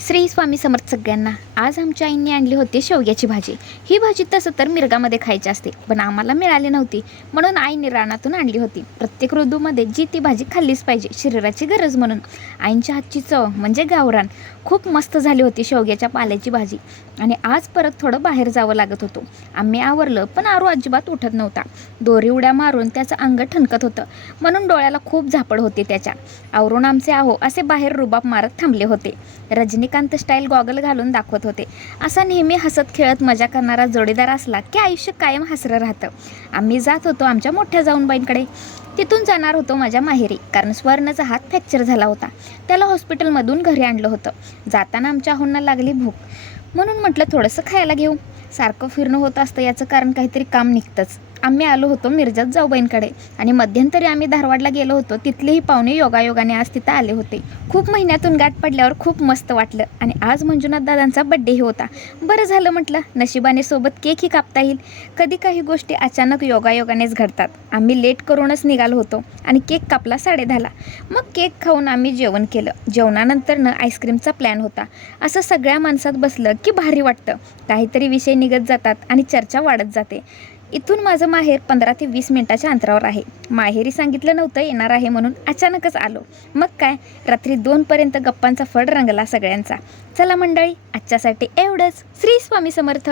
श्री स्वामी समर्थ सगळ्यांना. आज आमच्या आईंनी आणली होती शेवग्याची भाजी. ही भाजी तसं तर मिरगामध्ये खायची असते, पण आम्हाला मिळाली नव्हती म्हणून आईने रानातून आणली होती. प्रत्येक ऋतूमध्ये जी ती भाजी खाल्लीच पाहिजे, शरीराची गरज म्हणून. आईंच्या हातची चव म्हणजे गावरान. खूप मस्त झाली होती शेवग्याच्या पाल्याची भाजी. आणि आज परत थोडं बाहेर जावं लागत होतं. आम्ही आवरलं, पण आरू अजिबात उठत नव्हता. दोरी उड्या मारून त्याचं अंग ठणकत होतं, म्हणून डोळ्याला खूप झापड होती त्याच्या. आवरून आमचे आहो असे बाहेर रुबाब मारत थांबले होते. रजनीकांत स्टाईल गॉगल घालून दाखवत होते. असा नेहमी हसत खेळत मजा करणारा जोडीदार असला की आयुष्य कायम हसरं राहतं. आम्ही जात होतो आमच्या मोठ्या जाऊनबाईंकडे. तिथून जाणार होतो माझ्या माहेरी, कारण स्वर्णचा हात फ्रॅक्चर झाला होता. त्याला हॉस्पिटलमधून घरी आणलं होतं. जाताना आमच्या आहोंना लागली भूक, म्हणून म्हटलं थोडंसं खायला घेऊ. सारखं फिरणं होत असतं, याचं कारण काहीतरी काम निघतंच. आम्ही आलो होतो मिरजात जाऊबाईंकडे, आणि मध्यंतरी आम्ही धारवाडला गेलो होतो. तिथलेही पाहुणे योगायोगाने आज तिथं आले होते. खूप महिन्यातून गाठ पडल्यावर खूप मस्त वाटलं. आणि आज मंजुनाथ दादांचा बड्डेही होता. बरं झालं म्हटलं, नशिबाने सोबत केकही कापता येईल. कधी काही गोष्टी अचानक योगायोगानेच घडतात. आम्ही लेट करूनच निघालो होतो आणि केक कापला 10:30ला. मग केक खाऊन आम्ही जेवण केलं. जेवणानंतरनं आईस्क्रीमचा प्लॅन होता. असं सगळ्या माणसात बसलं की भारी वाटतं. काहीतरी विषय निघत जातात आणि चर्चा वाढत जाते. इथून माझं माहेर 15 ते 20 मिनिटाच्या अंतरावर आहे. माहेरी सांगितलं नव्हतं येणार आहे म्हणून, अचानकच आलो. मग काय, रात्री 2पर्यंत गप्पांचा फड रंगला सगळ्यांचा. चला मंडळी, आजच्यासाठी एवढंच. श्री स्वामी समर्थ.